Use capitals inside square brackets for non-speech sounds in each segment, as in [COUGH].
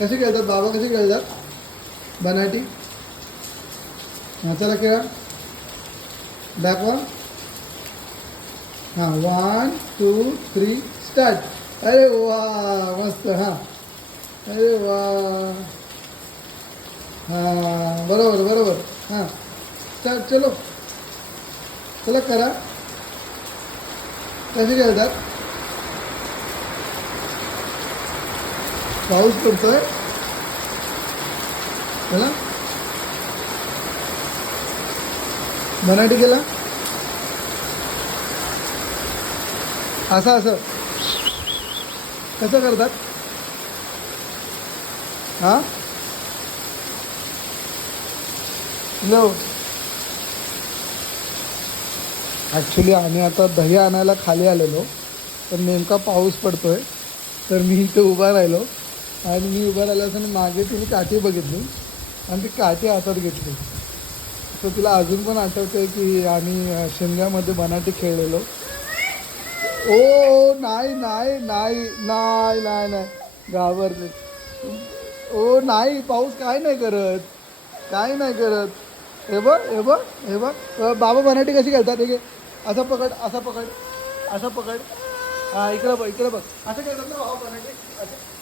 कसे खेळतात बाबा? कसे खेळतात? बनाटी. हां चला खेळा दाखवा हां वन टू थ्री स्टार्ट अरे वा मस्त हां. अरे वा. हां बरोबर बरोबर. हां. स्टार्ट चलो. चला करा. कसे खेळतात? पाऊस पडतोय. चला. मराठी केला. असं असं. कसं करतात? हा? हॅलो ॲक्च्युली आम्ही आता दही आणायला खाली आलेलो तर नेमका पाऊस पडतोय तर मी इथे उभा राहिलो. आणि मी उभा राहिला असताना मागे तिने काठी बघितली आणि ती काठी हातात घेतली. तर तुला अजून पण आठवतंय की आम्ही अ, शिमग्यामध्ये बनाटी खेळलेलो. ओ नाही नाही नाही नाही नाही नाही. घाबरते ओ नाही पाऊस काय नाही करत. काय नाही करत. हे बघ हे बघ हे बघ. बाबा बनाटी कशी खेळतात? हे घे. असं पकड असं पकड असं पकड. हां इकडं बघ इकडं बघ. असं खेळतात ना बाबा बनाटी? असं.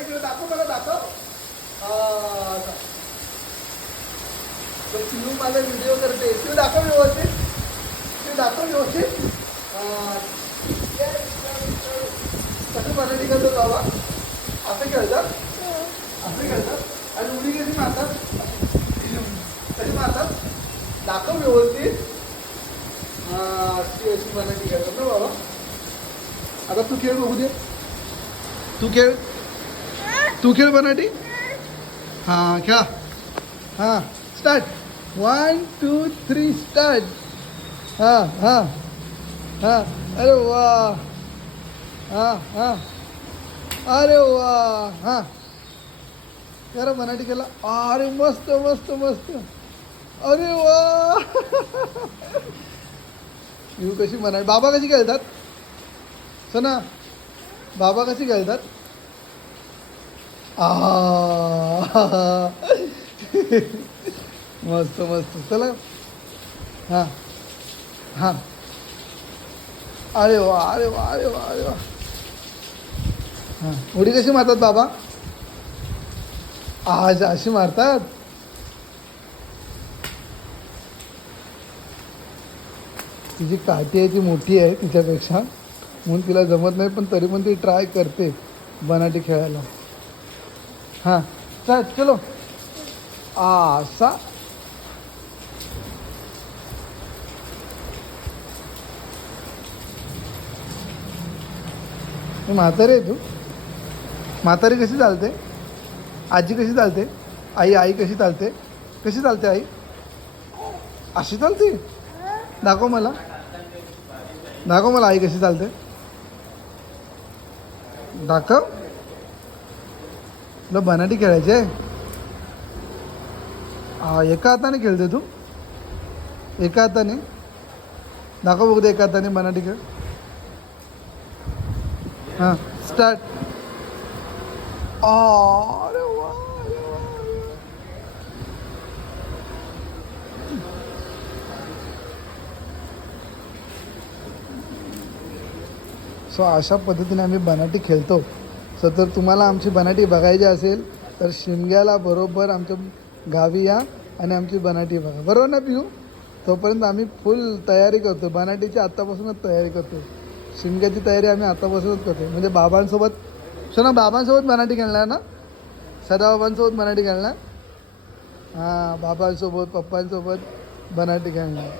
इकडे दाखव मला दाखव. हा, असं. तर तू माझा व्हिडिओ करते. तू दाखव व्यवस्थित. तू दाखव व्यवस्थित. हा. ये, कसं बनाटी करतो बाबा असं खेळतात असं खेळतात आणि उडी कशी मारतात? कशी मारतात? दाखव व्यवस्थित. हा अशी अशी बनाटी खेळतात ना बाबा. आता तू खेळ बघू दे. तू खेळ. तू खेळ बनाटी. हां खेळा. हां start one two three start हां हां. हां. अरे वा. हां हां. अरे वा. हां. यार मराठी केला. अरे मस्त मस्त मस्त. अरे वा. [LAUGHS] शिव कशी मराठी बाबा कशी खेळतात? सना बाबा कशी खेळतात? आ. मस्त मस्त. चला. हां. हां. अरे वा अरे वा अरे वा अरे वा. हां. उडी कशी मारतात बाबा? आज अशी मारतात? तिची काठी आहे ती मोठी आहे तिच्यापेक्षा. म्हणून तिला जमत नाही पण तरी पण ती ट्राय करते बनाटी खेळायला. हां चल चलो. असा म्हातारी आहे तू. म्हातारी कशी चालते? आजी कशी चालते? आई आई कशी चालते? कशी चालते आई? अशी चालते? दाखव मला. दाखव मला आई कशी चालते. दाखव तुला बनाटी खेळायची आहे हा एका हाताने खेळते तू एका हाताने दाखव बघू दे एका हाताने बनाटी खेळ हां स्टार्ट अरे वा अरे वा, अरे वा. सो अशा पद्धतीने आम्ही बनाटी खेळतो. सो तर तुम्हाला आमची बनाटी बघायची असेल तर शिमग्याला बरोबर आमच्या गावी या आणि आमची बनाटी बघा. बरोबर ना पिऊ तोपर्यंत आम्ही फुल तयारी करतो. बनाटीची आत्तापासूनच तयारी करतो. शिमग्याची तयारी आम्ही आत्तापासूनच करतो. म्हणजे बाबांसोबत ना बाबांसोबत बनाटी खेळणार ना? सदाबाबांसोबत बनाटी खेळणार? हां बाबांसोबत पप्पांसोबत बनाटी खेळणार.